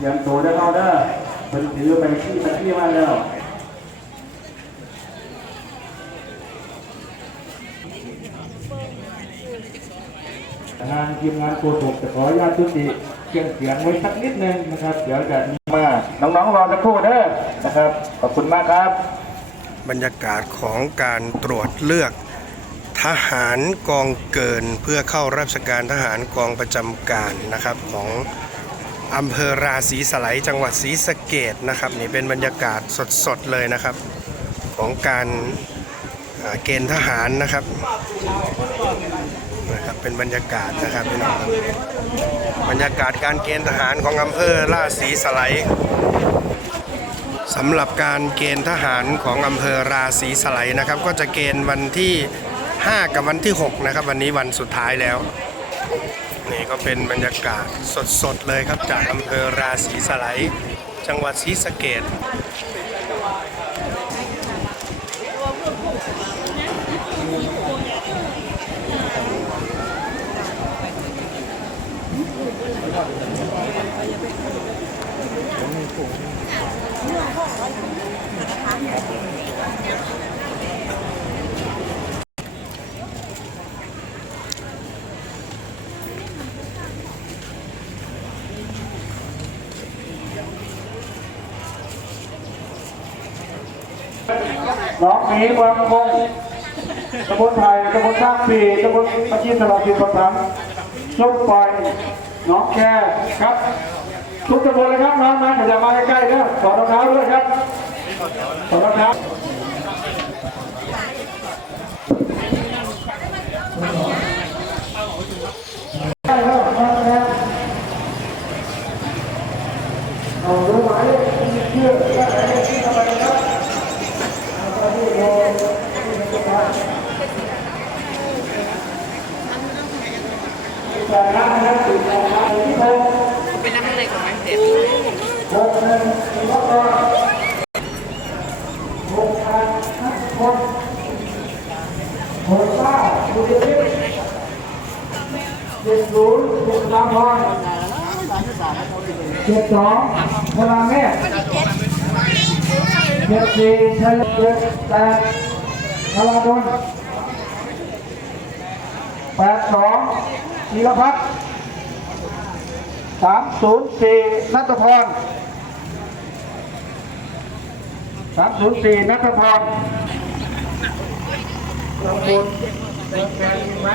เตรียมตัวได้เข้าเด้อเป็นถือไปที่ไปที่มาแล้วงานทีมงานโกศกจะขออนุญาตทุติเสียงเสียงไว้สักนิดนึงนะครับ เดี๋ยวจะมาน้องๆรอสักครู่เด้อนะครับ ขอบคุณมากครับ บรรยากาศของการตรวจเลือกทหารกองเกินเพื่อเข้ารับราชการทหารกองประจำการนะครับของ อำเภอราศีสไลยจังหวัดศรีสะเกดนะครับนี่เป็นบรรยากาศสดๆเลยนะครับ ของการเกณฑ์ทหารนะครับนะครับ เป็นบรรยากาศนะครับพี่น้องบบรรยากาศการเกณฑ์ทหารของอำเภอราศีสไลยสำหรับการเกณฑ์ทหารของอำเภอราศีสไลยนะครับ ก็จะเกณฑ์วันที่ 5 กับวันที่ 6 นะครับ วันนี้วันสุดท้ายแล้ว นี่ก็เป็นบรรยากาศสดๆเลยครับจากอำเภอราศีสไลยจังหวัดศรีสะเกดน้ น้องหมีเมืองคงตำบลไทยตำบลท่าปีตำบลอาชีสลาพิประทังชุบปล่อยน้องแค่ครับ ทุกตำบลเลยครับน้องนะอย่ามาใกล้ๆนะถอดรองเท้าด้วยครับถอดรองเท้าได้ครับมาแล้วเอารู้ไหมเชื่อแค่ไหนที่ทำไมครับ เป็นน้ำอะไรของมันเด็ดเจ็ดศูนย์เจ็ดสามพรเจ็ดสองพลังแม่เจ็ดสี่เฉลิมเจ็ดแปดพลังบนแปดสอง ธีรพัฒน์สามศูนย์สี่นัทพรสามศูนย์สี่นัทพรลงบนเดินแปลงไหม